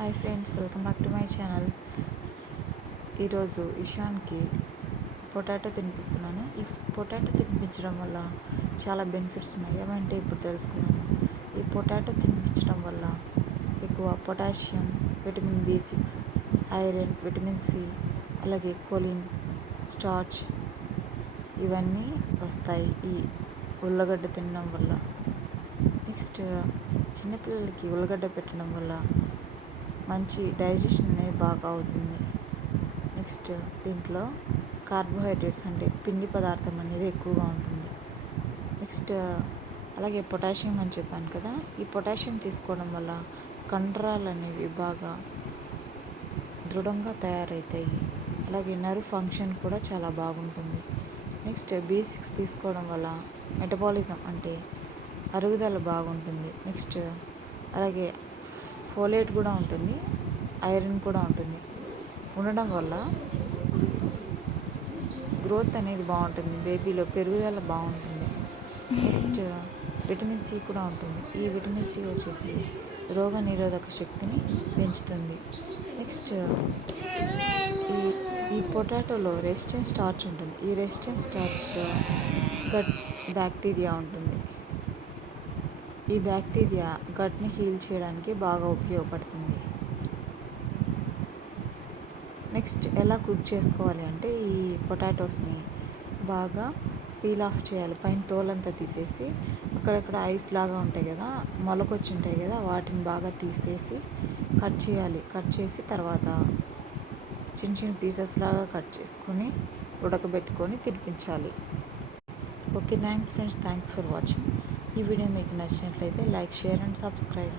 Hi friends, welcome back to my channel. ఈరోజు ఇషాన్కి potato తినిపిస్తున్నాను. ఈ potato తినిపించడం వల్ల చాలా బెనిఫిట్స్ ఉన్నాయి. ఏమంటే ఇప్పుడు తెలుసుకున్నాము. ఈ పొటాటో తినిపించడం వల్ల ఎక్కువ potassium, vitamin B6, iron, vitamin C, అలాగే కొలిన్, స్టార్చ్ ఇవన్నీ వస్తాయి ఈ ఉల్లగడ్డ తినడం వల్ల. నెక్స్ట్, చిన్నపిల్లలకి ఉల్లగడ్డ పెట్టడం వల్ల మంచి డైజెషన్ అనేది బాగా అవుతుంది. నెక్స్ట్, దీంట్లో కార్బోహైడ్రేట్స్ అంటే పిండి పదార్థం అనేది ఎక్కువగా ఉంటుంది. నెక్స్ట్, అలాగే పొటాషియం అని చెప్పాను కదా, ఈ పొటాషియం తీసుకోవడం వల్ల కండరాలు అనేవి బాగా దృఢంగా తయారవుతాయి. అలాగే నర్వ్ ఫంక్షన్ కూడా చాలా బాగుంటుంది. నెక్స్ట్, B6 తీసుకోవడం వల్ల మెటబాలిజం అంటే అరుగుదల బాగుంటుంది. నెక్స్ట్, అలాగే ఫోలేట్ కూడా ఉంటుంది, ఐరన్ కూడా ఉంటుంది. ఉండడం వల్ల గ్రోత్ అనేది బాగుంటుంది, బేబీలో పెరుగుదల బాగుంటుంది. నెక్స్ట్, విటమిన్ C కూడా ఉంటుంది. ఈ విటమిన్ C వచ్చేసి రోగ నిరోధక శక్తిని పెంచుతుంది. నెక్స్ట్, ఈ పొటాటోలో రెసిస్టెంట్ స్టార్చ్ ఉంటుంది. ఈ రెసిస్టెంట్ స్టార్చ్లో గట్ బ్యాక్టీరియా ఉంటుంది. ఈ బ్యాక్టీరియా గట్ని హీల్ చేయడానికి బాగా ఉపయోగపడుతుంది. నెక్స్ట్, ఎలా కుక్ చేసుకోవాలి అంటే ఈ పొటాటోస్ని బాగా పీల్ ఆఫ్ చేయాలి. పైన తోలంతా తీసేసి అక్కడక్కడ ఐస్ లాగా ఉంటాయి కదా, మొలకొచ్చి ఉంటాయి కదా, వాటిని బాగా తీసేసి కట్ చేయాలి. కట్ చేసి తర్వాత చిన్న చిన్న పీసెస్ లాగా కట్ చేసుకొని ఉడకబెట్టుకొని తినిపించాలి. Okay, thanks friends, thanks for watching. ఈ వీడియో మీకు నచ్చినట్లయితే లైక్, షేర్ అండ్ సబ్స్క్రైబ్.